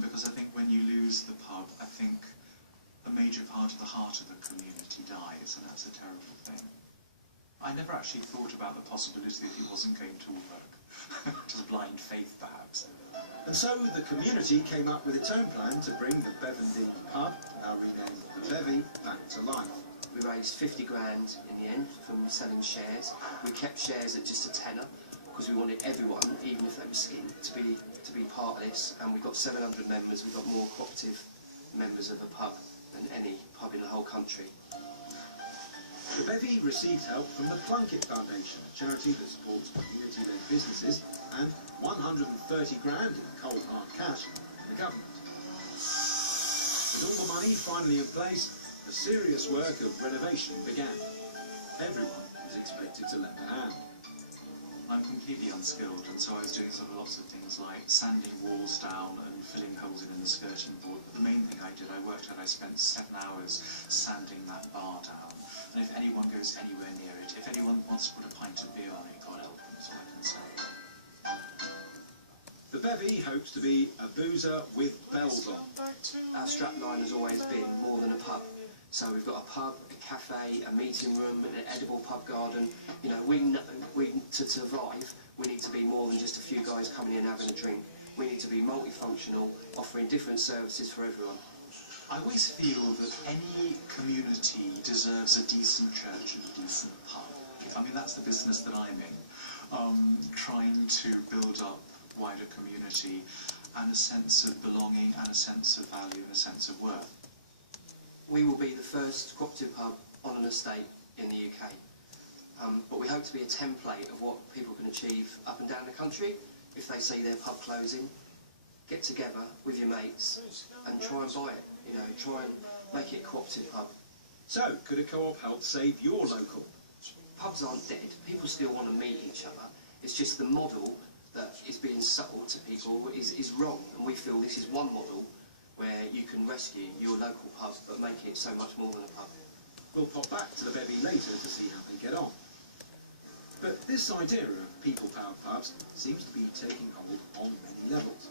because I think when you lose the pub, I think a major part of the heart of a community dies, and that's a terrible thing. I never actually thought about the possibility that he wasn't going to work. Just blind faith, perhaps. And so the community came up with its own plan to bring the Bevendine pub, now renamed the Bevy, back to life. We raised 50 grand in the end from selling shares. We kept shares at just a tenner because we wanted everyone, even if they were skint, to be part of this. And we got 700 members. We got more cooperative members of a pub than any pub in the whole country. The Bevy received help from the Plunkett Foundation, a charity that supports community-led businesses, and 130 grand in cold hard cash from the government. With all the money finally in place, the serious work of renovation began. Everyone was expected to lend a hand. I'm completely unskilled, and so I was doing sort of lots of things like sanding walls down and filling holes in the skirting board. But the main thing I did, I worked out I spent 7 hours sanding that bar down. And if anyone goes anywhere near it, if anyone wants to put a pint of beer on it, God help them, that's all I can say. The Bevy hopes to be a boozer with bells on. Our strapline has always been more than a pub. So we've got a pub, a cafe, a meeting room, an edible pub garden. You know, we know to survive, we need to be more than just a few guys coming in and having a drink. We need to be multifunctional, offering different services for everyone. I always feel that any community deserves a decent church and a decent pub. I mean, that's the business that I'm in, trying to build up wider community and a sense of belonging and a sense of value and a sense of worth. We will be the first cooperative pub on an estate in the UK. But we hope to be a template of what people can achieve up and down the country if they see their pub closing. Get together with your mates and try and buy it. You know, try and make it a cooperative pub. So, could a co-op help save your local? Pubs aren't dead. People still want to meet each other. It's just the model that is being sold to people is wrong. And we feel this is one model where you can rescue your local pub but make it so much more than a pub. We'll pop back to the Bevy later to see how they get on. But this idea of people-powered pubs seems to be taking hold on many levels.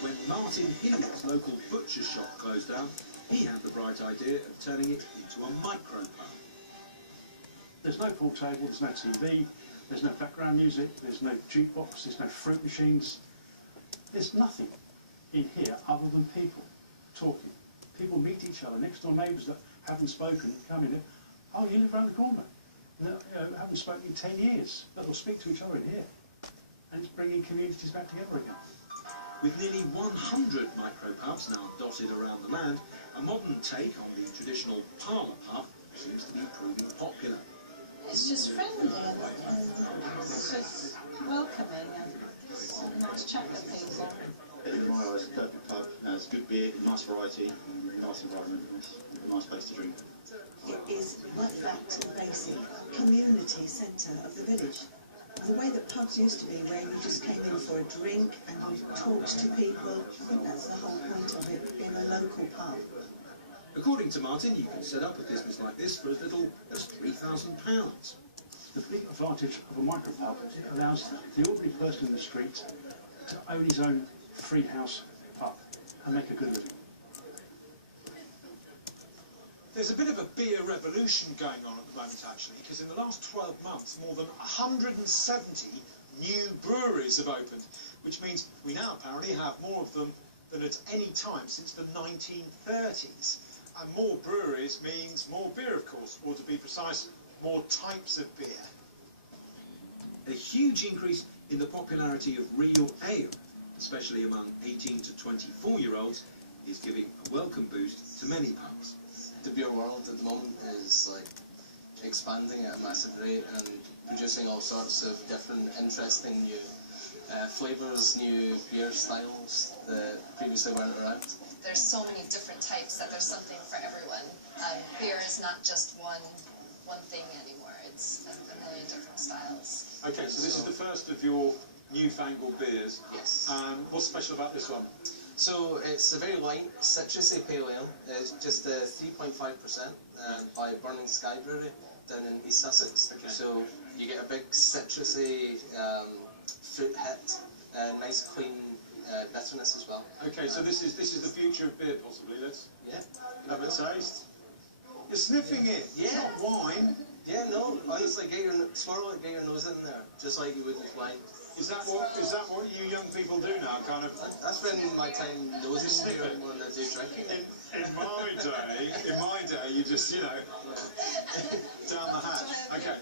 When Martin Healy's local butcher shop closed down, he had the bright idea of turning it into a micro-pub. There's no pool table, there's no TV, there's no background music, there's no jukebox, there's no fruit machines. There's nothing in here other than people talking. People meet each other, next door neighbours that haven't spoken, come in, oh, you live around the corner. You know, haven't spoken in 10 years, but they'll speak to each other in here. And it's bringing communities back together again. With nearly 100 micro-pubs now dotted around the land, a modern take on the traditional parlour pub seems to be proving popular. It's just friendly and it's just welcoming and a nice chat with people. In my eyes, a perfect pub. It's good beer, nice variety, nice environment, a nice place to drink. It is right back to the basic community centre of the village. The way that pubs used to be, where you just came in for a drink and you talked to people, I think that's the whole point of it, being a local pub. According to Martin, you can set up a business like this for as little as £3,000. The big advantage of a micro-pub is it allows the ordinary person in the street to own his own free house pub and make a good living. There's a bit of a beer revolution going on at the moment, actually, because in the last 12 months, more than 170 new breweries have opened, which means we now apparently have more of them than at any time since the 1930s. And more breweries means more beer, of course, or to be precise, more types of beer. A huge increase in the popularity of real ale, especially among 18 to 24-year-olds, is giving a welcome boost to many pubs. The beer world at the moment is like expanding at a massive rate and producing all sorts of different interesting new flavours, new beer styles that previously weren't around. There's so many different types that there's something for everyone. Beer is not just one thing anymore, it's a million different styles. Okay, so this is the first of your newfangled beers. Yes. What's special about this one? So it's a very light, citrusy pale ale. It's just 3.5% by Burning Sky Brewery down in East Sussex. Okay. So you get a big citrusy fruit hit nice clean bitterness as well. Okay, so this is the future of beer, possibly. Let's Yeah. have a taste. You're sniffing it. It's Yeah. not wine. Yeah, no, honestly, swirl it, get your nose in there, just like you would with wine. Is that what you young people do now? Kind of. I spend my time nosing beer more than I do drinking. In my day, you just down the hatch. Okay.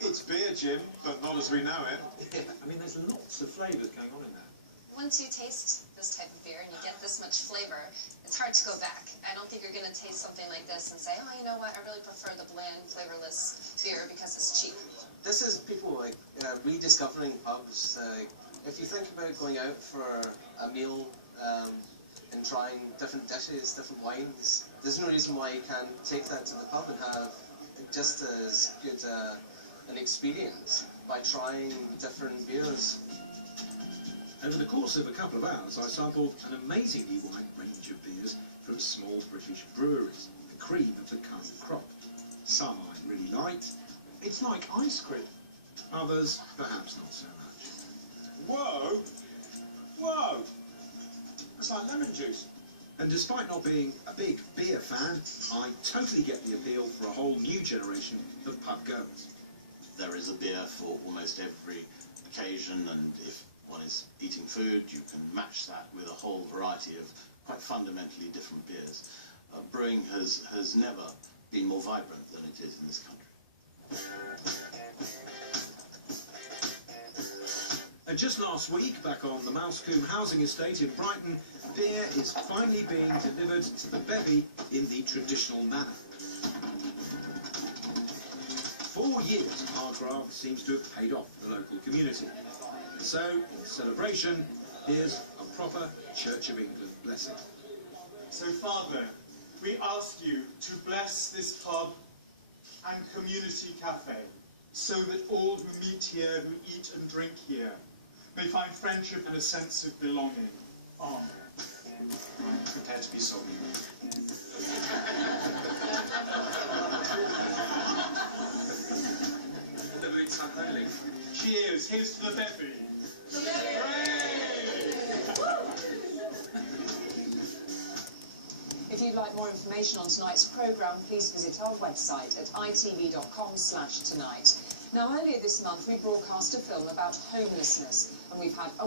It's beer, Jim, but not as we know it. I mean, there's lots of flavours going on in there. Once you taste this type of beer and you get this much flavor, it's hard to go back. I don't think you're going to taste something like this and say, oh, you know what, I really prefer the bland, flavorless beer because it's cheap. This is people rediscovering pubs. If you think about going out for a meal and trying different dishes, different wines, there's no reason why you can't take that to the pub and have just as good an experience by trying different beers. Over the course of a couple of hours, I sampled an amazingly wide range of beers from small British breweries, the cream of the current crop. Some I really liked. It's like ice cream. Others, perhaps not so much. Whoa! Whoa! It's like lemon juice. And despite not being a big beer fan, I totally get the appeal for a whole new generation of pub goers. There is a beer for almost every occasion, and if one is eating food, you can match that with a whole variety of quite fundamentally different beers. Brewing has never been more vibrant than it is in this country. And just last week, back on the Mousecombe housing estate in Brighton, beer is finally being delivered to the bevy in the traditional manner. 4 years, our graft seems to have paid off the local community. So, in celebration, here's a proper Church of England blessing. So, Father, we ask you to bless this pub and community cafe, so that all who meet here, who eat and drink here, may find friendship and a sense of belonging. Amen. I'm prepared to be sorry. The boots unholy. Cheers. Here's to the bevy. If you'd like more information on tonight's programme, please visit our website at itv.com/tonight. Now, earlier this month, we broadcast a film about homelessness, and we've had a